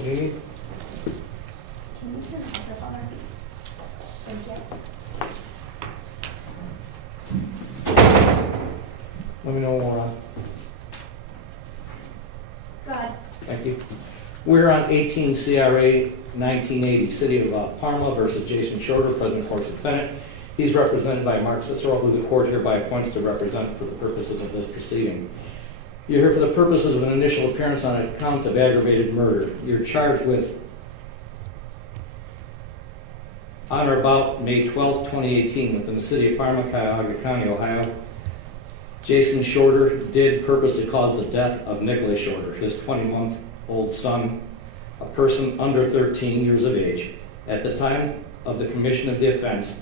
What do you need? Can you turn off this on our feet? Thank you. Let me know when we're on. Go ahead. Thank you. We're on 18 CRA 1980, City of Parma versus Jason Shorter, President Court Defendant. He's represented by Mark Cicero, who the court hereby appoints to represent for the purposes of this proceeding. You're here for the purposes of an initial appearance on a count of aggravated murder. You're charged with, on or about May 12, 2018, within the City of Parma, Cuyahoga County, Ohio, Jason Shorter did purposely cause the death of Nicholas Shorter, his 21-month-old son, a person under 13 years of age, at the time of the commission of the offense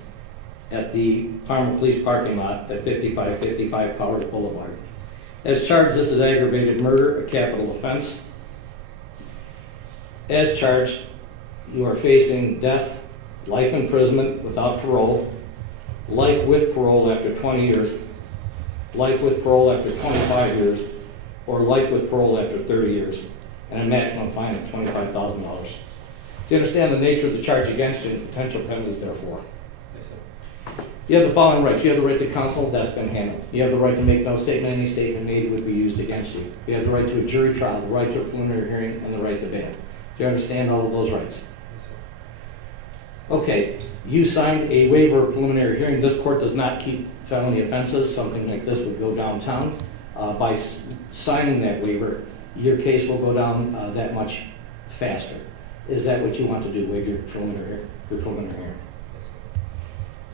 at the Parma Police parking lot at 5555 Powers Boulevard. As charged, this is aggravated murder, a capital offense. As charged, you are facing death, life imprisonment without parole, life with parole after 20 years, life with parole after 25 years, or life with parole after 30 years, and a maximum fine of $25,000. Do you understand the nature of the charge against you and potential penalties therefore? Yes, sir. You have the following rights. You have the right to counsel, that's been handled. You have the right to make no statement, any statement made would be used against you. You have the right to a jury trial, the right to a preliminary hearing, and the right to bail. Do you understand all of those rights? Yes, sir. Okay, you signed a waiver of preliminary hearing. This court does not keep felony offenses. Something like this would go downtown. By signing that waiver, your case will go down that much faster. Is that what you want to do, waive your preliminary hearing? Yes, sir.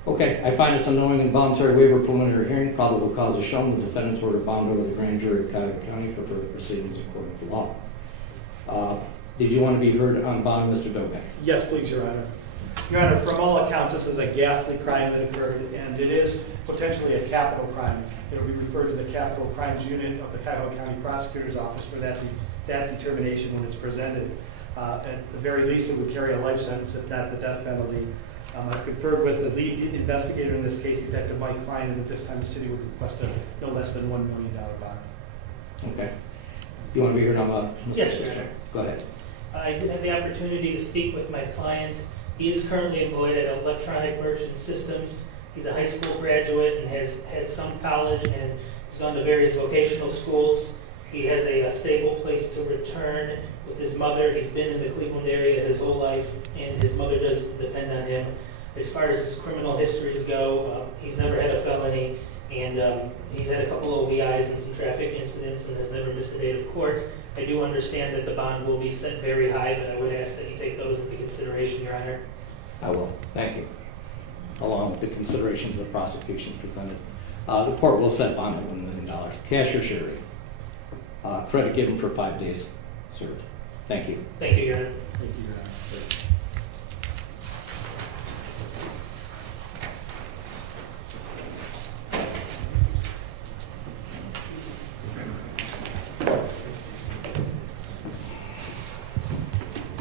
Okay, I find it's a knowing and voluntary waiver of preliminary hearing. Probable cause is shown. The defendant's ordered bound over the grand jury of Cuyahoga County for further proceedings according to law. Did you want to be heard on bond, Mr. Dogan? Yes, please, Your Honor. Your Honor, from all accounts, this is a ghastly crime that occurred, and it is potentially a capital crime. It will be referred to the Capital Crimes Unit of the Cuyahoga County Prosecutor's Office for that determination when it's presented. At the very least, it would carry a life sentence, if not the death penalty. I've conferred with the lead investigator in this case, Detective Mike Klein, and at this time the city would request a no less than $1 million bond. Okay. You want to be heard on bond? Yes, sir. Go ahead. I did have the opportunity to speak with my client. He is currently employed at Electronic Merchant Systems. He's a high school graduate and has had some college and has gone to various vocational schools. He has a stable place to return with his mother. He's been in the Cleveland area his whole life, and his mother does depend on him. As far as his criminal histories go, he's never had a felony, and he's had a couple of OVIs and some traffic incidents and has never missed a date of court. I do understand that the bond will be set very high, but I would ask that you take those into consideration, Your Honor. I will. Thank you. Along with the considerations of prosecution presented. The court will set bond at $1 million. Cash or surety. Credit given for 5 days served. Thank you. Thank you, Your Honor. Thank you, Your Honor.